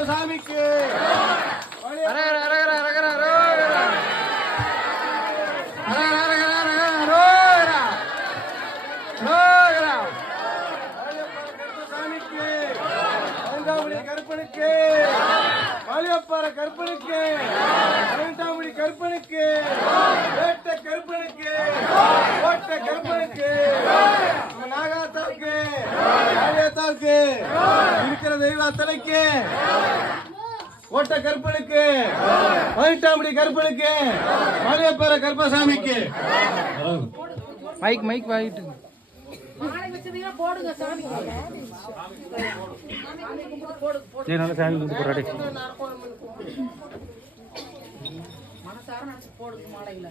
கருப்பசாமிக்கு கருப்பனுக்கு வாலியப்பாற கருப்பனுக்கு பதினெட்டாம் கருப்பனுக்கு வேட்ட கருப்பனுக்கு கோட்டை கருப்பனுக்கு நாகாத்தாவுக்கு ஆலியாத்தாவுக்கு இருக்கிற தெய்வ அத்தனைக்கு கோட்டை கருப்பனுக்கு பதினெட்டாம் கருப்பனுக்கு வாலியப்பாற கருப்பசாமிக்கு மைக் மைக் வாங்கிட்டு போடுங்க சாமி மனசார நினைச்சு போடுங்க மாலையில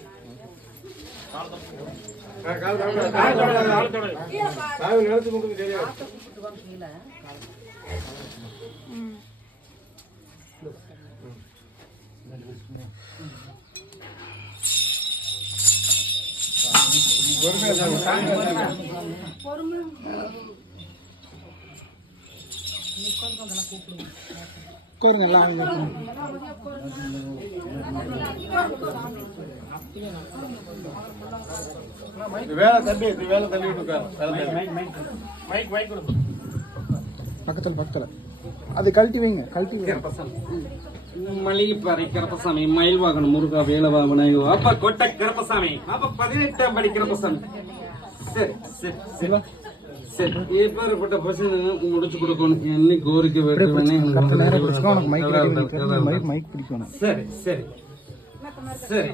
கோருங்க எல்லாம் வேலை தள்ளி விட்டு பக்கத்துல அது கழட்டி வைங்க மளிகைப்பாறை கருப்பசாமி மயில் வாகனம் முருகா வேலவா விநாயகர் அப்ப கொட்டை கருப்பசாமி அப்ப 18ஆம் படி கருப்பசாமி சரி சரி சரி சரி ஏற்பட்ட பிரச்சனை முடிச்சு கொடுக்கணும் என்ன கோரிக்கை சரி சரி சரி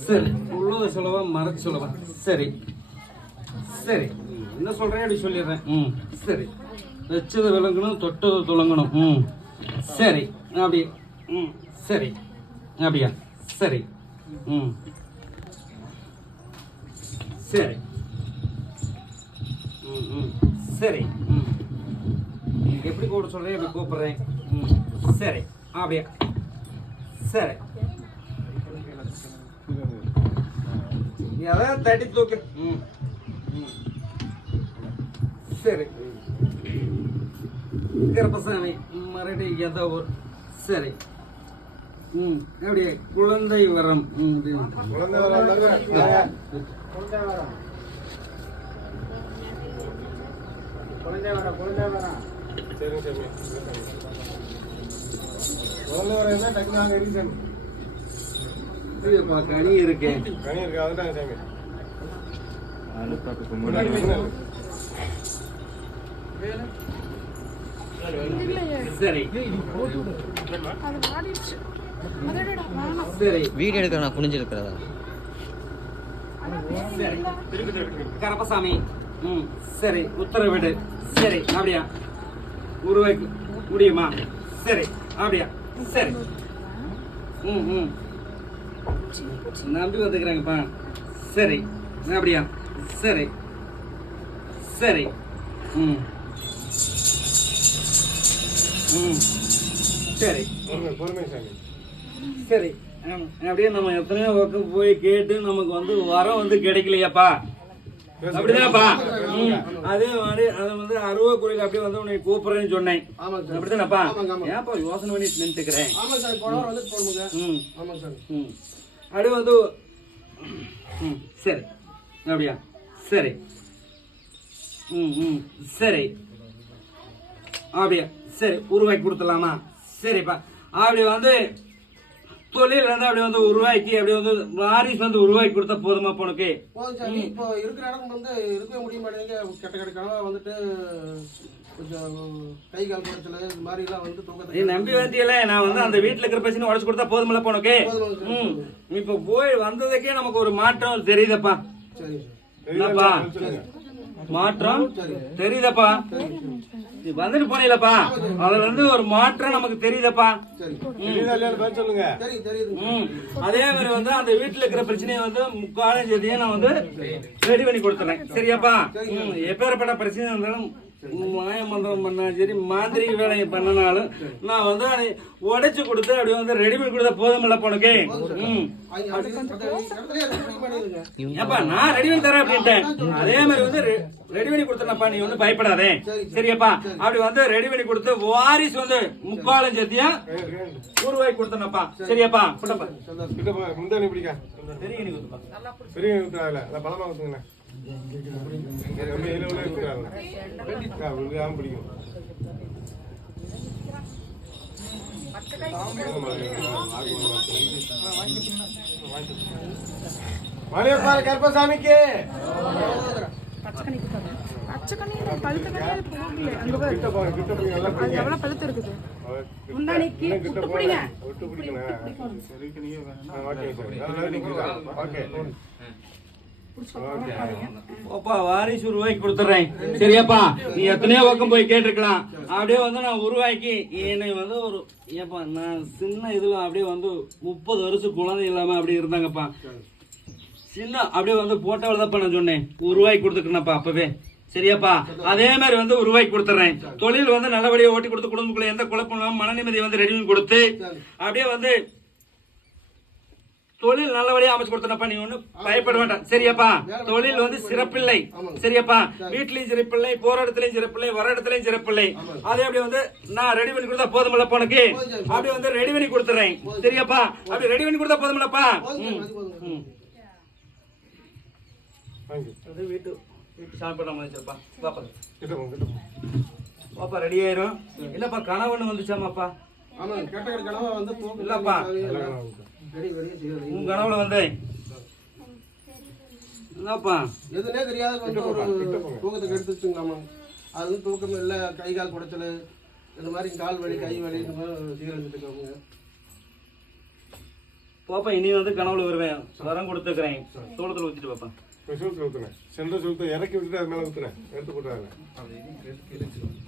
சரி உள்ளத சொல்லவா மறைச்சு சொல்லவா சரி சரி என்ன சொல்றேன் அப்படி சொல்லிடுறேன் சரி வச்சதை விளங்கணும் தொட்டதை துளங்கணும் சரி அப்படி சரி அப்படியா சரி சரி சரி எப்படி கூட சொல்றேன் எப்படி கூப்பிடுறேன் சரி அப்படியா சரி அதான் தட்டி தூக்கு சரி கருப்பசாமி மறுபடி ஏதோ ஒரு சரி அப்படியே குழந்தை வரம் கனி இருக்கேன் சரி சரி வீடியோ எடுக்க நான் குனிஞ்சிருக்கிறதா கருப்பசாமி சரி உத்தரவிடு சரி அப்படியா உருவாக்கி முடியுமா சரி அப்படியா சரி நம்பி வந்துக்கிறாங்கப்பா சரி அப்படியா சரி சரி சரி சரி அப்படியே நம்ம எத்தனையோ பக்கம் போய் கேட்டு நமக்கு வந்து வரம் வந்து கிடைக்கலையாப்பா அப்படிதான்ப்பா அதே மாதிரி அதை வந்து அருவா குறையில் அப்படியே வந்து உன்னை கூப்பிடுறேன்னு சொன்னேன் அப்படிதானப்பா ஏன்ப்பா யோசனை பண்ணிட்டு நின்றுக்கிறேன் அப்படியே வந்து சரி அப்படியா சரி சரி அப்படியா சரி உருவாக்கி கொடுத்துடலாமா சரிப்பா அப்படி வந்து தொழில் வந்து அப்படி வந்து உருவாக்கி அப்படி வந்து வாரிசு வந்து உருவாக்கி கொடுத்தா போதுமா உனக்கு இப்போ இருக்கிற இடம் வந்து இருக்கவே முடிய மாட்டேங்க கெட்ட கணவா வந்துட்டு கொஞ்சம் கை கால் குறைச்சல இது மாதிரி எல்லாம் வந்து தூக்கத்தை நம்பி வந்தியல நான் வந்து அந்த வீட்டுல இருக்கிற பிரச்சனை உடச்சு கொடுத்தா போதுமில்ல உனக்கு இப்ப போய் வந்ததுக்கே நமக்கு ஒரு மாற்றம் தெரியுதப்பா என்னப்பா மாற்றம் தெரியுதப்பா நீ வந்துட்டு போனீங்களப்பா அதுல இருந்து ஒரு மாற்றம் நமக்கு தெரியுதப்பா சொல்லுங்க அதே மாதிரி வந்து அந்த வீட்டுல இருக்கிற பிரச்சனையை வந்து முக்காலம் செய்தியை நான் வந்து ரெடி பண்ணி கொடுத்துறேன் சரியாப்பா எப்பேற்பட்ட பிரச்சனை இருந்தாலும் மாயம் மந்திரம் பண்ணா சரி, மாந்திரிக வேலையை பண்ணனாலும் நான் வந்து அதை உடைச்சு கொடுத்து அப்படியே வந்து ரெடிமேட் கொடுத்தா போதுமில்ல உனக்கு. ஏப்பா நான் ரெடிமேட் தரேன் அப்படின்ட்டேன். அதே மாதிரி வந்து ரெடி பண்ணி கொடுத்தேன்ப்பா, நீ வந்து பயப்படாதே சரியப்பா. அப்படி வந்து ரெடி பண்ணி கொடுத்து வாரிசு வந்து முக்காலம் சேர்த்தியா ரூபாய்க்கு கொடுத்தேன்ப்பா சரியாப்பா. முந்தானி பிடிக்கா பெரிய கனி கொடுத்துப்பா. பெரிய ஊத்துறாங்கல்ல, அதை பழமா ஊத்துங்கண்ணே. பிடிக்கும் மலையப்பாறை கருப்பசாமிக்கு வாரிசு ரூபாய்க்கு கொடுத்துறேன் சரியாப்பா. நீ எத்தனையோ பக்கம் போய் கேட்டிருக்கலாம். அப்படியே வந்து நான் உருவாக்கி என்னை வந்து ஒரு ஏப்பா நான் சின்ன இதுல அப்படியே வந்து 30 வருஷம் குழந்தை இல்லாம அப்படி இருந்தாங்கப்பா. சின்ன அப்படியே வந்து போட்டோவில் தான் நான் சொன்னேன், ரூபாய்க்கு கொடுத்துக்கிறேன்ப்பா அப்பவே சரியாப்பா. அதே மாதிரி வந்து ரூபாய்க்கு கொடுத்துறேன். தொழில் வந்து நல்லபடியா ஓட்டி கொடுத்து குடும்பத்துக்குள்ள எந்த குழப்பம் இல்லாம மன நிம்மதியை வந்து ரெடி பண்ணி கொடுத்து அப்படியே வந்து தொழில் நல்லபடியா அமைச்சு கொடுத்தனப்பா. நீ ஒண்ணு பயப்பட வேண்டாம் சரியாப்பா. தொழில் வந்து சிறப்பில்லை சரியாப்பா. வீட்லயும் சிறப்பில்லை, போற இடத்துலயும் சிறப்பில்லை, வர இடத்துலயும் சிறப்பில்லை. அதே அப்படி வந்து நான் ரெடி பண்ணி கொடுத்தா போதுமில்ல உனக்கு. அப்படி வந்து ரெடி பண்ணி கொடுத்துறேன் சரியாப்பா. அப்படி ரெடி பண்ணி கொடுத்தா போதுமில்லப்பா. வீட்டு சாப்பிட மாதிரிப்பா பாப்பா பாப்பா ரெடி ஆயிரும். இல்லப்பா கனவுன்னு வந்துச்சாமாப்பா. இல்லப்பா உன் கனவுல வந்தேன் என்னப்பா எதுனே தெரியாத வந்து ஒரு தூக்கத்துக்கு எடுத்துச்சுங்களாமா. அது தூக்கம் இல்லை, கை கால் குடைச்சல், இந்த மாதிரி கால் வலி கை வலி இந்த மாதிரி சீரழிஞ்சிட்டு பாப்பா. இனி வந்து கனவுல வருவேன், வரம் கொடுத்துக்கிறேன். தோளத்துல ஊத்திட்டு பாப்பா. ஊத்துனேன் சென்ற சொல்லிட்டு இறக்கி விட்டுட்டு அது மேல ஊத்துறேன், எடுத்து போட்டுறாங்க.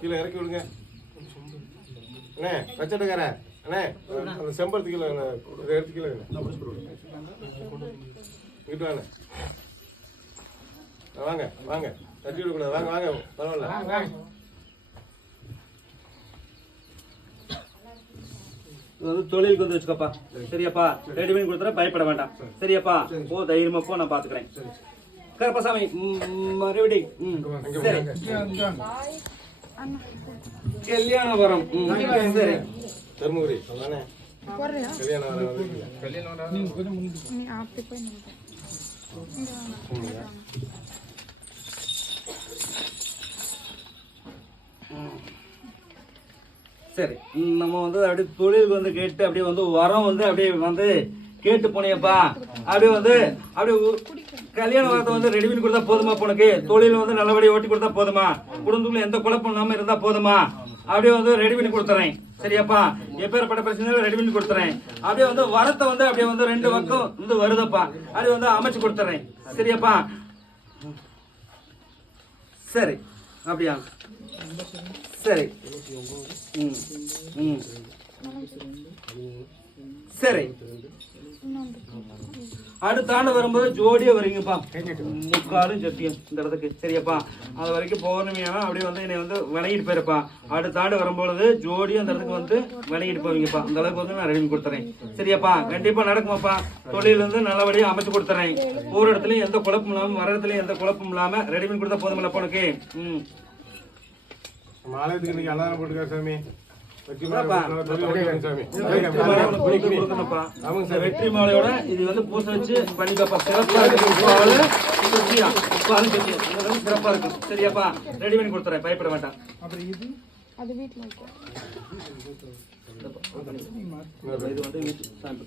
கீழே இறக்கி விடுங்க அண்ணே. வச்சட்டுக்கார அண்ணே, அந்த செம்பருத்தி கீழே இதை எடுத்து கீழே வீட்டு வாங்க. வாங்க வாங்க, தட்டி விடக்கூடாது. வாங்க வாங்க, பரவாயில்ல. தொழிலுக்கு வந்து வச்சுக்கப்பா சரியாப்பா. ரெடி பண்ணி கொடுத்துற பயப்பட வேண்டாம் சரியாப்பா. போ தைரியமா போ, நான் பாத்துக்கிறேன் கருப்பசாமி. மறுபடியும் சரி கல்யாணம் வரும் சரி தர்மபுரி சரி. நம்ம வந்து அப்படியே தொழில் வந்து கேட்டு அப்படியே வந்து வரம் வந்து அப்படியே வந்து கேட்டு போனியப்பா. அப்படியே வந்து அப்படியே கல்யாண வரத்தை வந்து ரெடி பண்ணி கொடுத்தா போதுமா உனக்கு. தொழில் வந்து நல்லபடியா ஓட்டி கொடுத்தா போதுமா, குடும்பத்துக்குள்ள எந்த குழப்பம் இல்லாம இருந்தா போதுமா. அப்படியே வந்து ரெடி பண்ணி கொடுத்துறேன் சரியாப்பா. எப்பேற்பட்ட பிரச்சனையும் ரெடி பண்ணி கொடுத்துறேன். அப்படியே வந்து வரத்தை வந்து அப்படியே வந்து 2 பக்கம் வந்து வருதப்பா. அப்படியே வந்து அமைச்சு கொடுத்துறேன் சரியாப்பா. சரி அப்படியா சரி. சரி அடுத்த ஆண்டு வரும்போது ஜோடியா வரீங்கப்பா, முக்காலும் சத்தியம் இந்த இடத்துக்கு சரியாப்பா. அது வரைக்கும் பௌர்ணமியானா அப்படியே வந்து என்னை வந்து விலகிட்டு போயிருப்பா. அடுத்த ஆண்டு வரும்பொழுது ஜோடியா அந்த இடத்துக்கு வந்து விலகிட்டு போவீங்கப்பா. அந்த அளவுக்கு வந்து நான் ரெடி பண்ணி கொடுத்துறேன் சரியாப்பா. கண்டிப்பா நடக்குமாப்பா. தொழில் வந்து நல்லபடியா அமைச்சு கொடுத்துறேன். ஒவ்வொரு இடத்துலயும் எந்த குழப்பம் இல்லாம, வர இடத்துலயும் எந்த குழப்பம் இல்லாம ரெடி பண்ணி கொடுத்தா போதுமில்ல உனக்கு. மாலயத்துக்கு இன்னைக்கு அலாரம் போட்டுக்கா சாமி. வெற்றி மாலையோட இது வந்து பூச வச்சு பண்ணிக்கப்பா. சிறப்பா இருக்கு, சிறப்பா இருக்கு சரியாப்பா. ரெடி பண்ணி கொடுத்துறேன், பயப்பட வேண்டாம். இது வந்து வீட்டு சாமி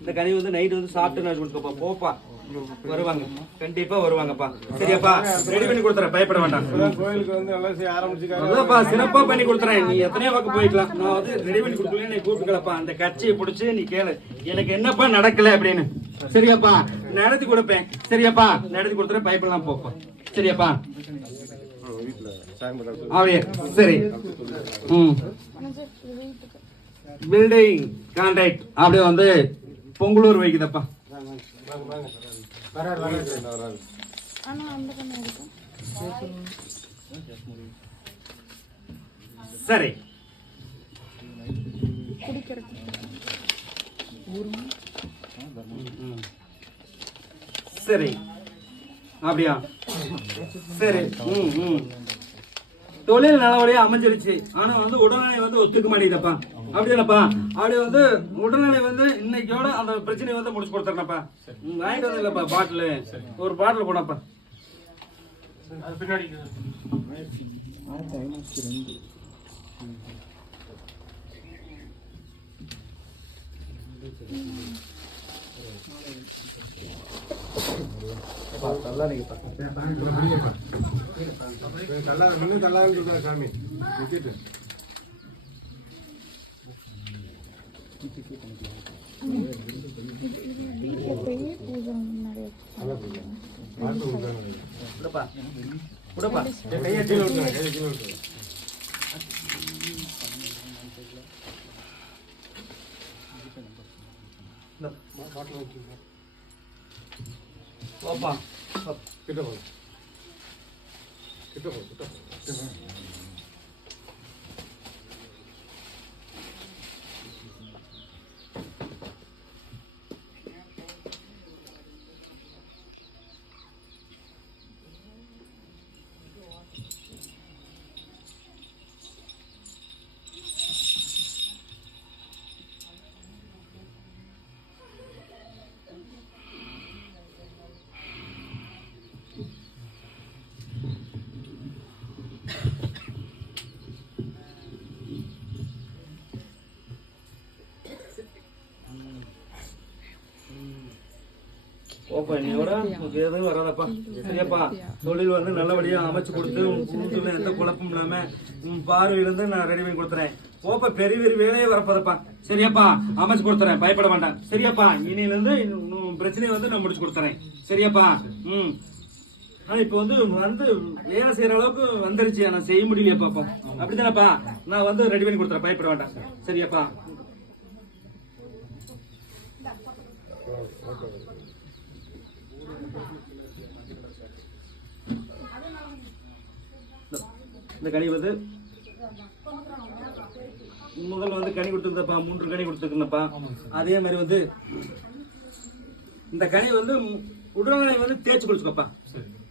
இந்த கனி வந்து நைட் வந்து சாப்பிட்டு போப்பா. வருவாங்க கண்டிப்பா வருவாங்கப்பா சரியாப்பா. ரெடி பண்ணி கொடுத்துறேன், பயப்பட வேண்டாம். கோயிலுக்கு வந்து நல்லா செய்ய ஆரம்பிச்சுக்காங்க. அதான்ப்பா சிறப்பா பண்ணி கொடுத்துறேன். நீ எத்தனையோ பக்கம் போய்க்கலாம். நான் வந்து ரெடி பண்ணி கொடுக்கல, நீ கூப்பிட்டுக்கலப்பா. அந்த கட்சியை பிடிச்சி நீ கேளு, எனக்கு என்னப்பா நடக்கல அப்படின்னு சரியாப்பா. நடத்தி கொடுப்பேன் சரியாப்பா. நடத்தி கொடுத்துறேன், பயப்படலாம் போப்பா சரியாப்பா. அப்படியே சரி. பில்டிங் கான்ட்ராக்ட் அப்படியே வந்து பொங்கலூர் வைக்குதப்பா. வராது. சரி சரி அப்படியா? சரி. தொழில் நல்லபடியா அமைஞ்சிருச்சு. ஆனா வந்து உடல்நிலை வந்து ஒத்துக்க மாட்டேங்குதப்பா. அப்படி இல்லப்பா, அப்படி வந்து உடல்நிலை வந்து இன்னைக்கோட அந்த பிரச்சனையை வந்து முடிச்சு கொடுத்துறேன்ப்பா. வாங்கிட்டு வந்து இல்லப்பா பாட்டில், ஒரு பாட்டில் போனப்பா. பின்னாடி 1502. தள்ளாது சாமி விட்டுட்டு கையை கீழே விட்டுருங்க. போப்பா. கிட்ட போ. ஓப்பா என்னையோட எதுவும் வராதப்பா. சரியாப்பா, தொழில் வந்து நல்லபடியா அமைச்சு கொடுத்து வீட்டுல எந்த குழப்பம் இல்லாம பார்வையில இருந்து நான் ரெடி பண்ணி கொடுத்துறேன். ஓப்பா பெரிய பெரிய வேலையே வரப்போதப்பா. சரியாப்பா, அமைச்சு கொடுத்துறேன், பயப்பட வேண்டாம். சரியாப்பா, இனியில இருந்து பிரச்சனையை வந்து நான் முடிச்சு கொடுத்துறேன். சரியாப்பா. ஆனா இப்ப வந்து வேலை செய்யற அளவுக்கு வந்துருச்சு, நான் செய்ய முடியலையா பாப்பா. அப்படித்தானப்பா, நான் வந்து ரெடி பண்ணி கொடுத்துறேன், பயப்பட வேண்டாம். சரியாப்பா. இந்த கனி வந்து முதல்ல வந்து கனி கொடுத்துருந்தப்பா, 3 கனி கொடுத்துருக்குப்பா. அதே மாதிரி வந்து இந்த கனி வந்து உடல்நிலை வந்து தேய்ச்சி குளிச்சுக்கப்பா.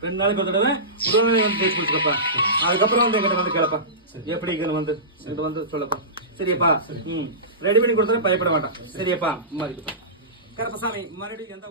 2 நாளைக்கு ஒரு தடவை உடல்நிலை வந்து தேய்ச்சி குளிச்சுக்கப்பா. அதுக்கப்புறம் வந்து எங்கிட்ட வந்து கேளப்பா, எப்படி வந்து எங்கிட்ட வந்து சொல்லப்பா. சரியாப்பா. ரெடி பண்ணி கொடுத்தா பயப்பட மாட்டான். சரியாப்பா. கருப்பசாமி மறுபடியும் எந்த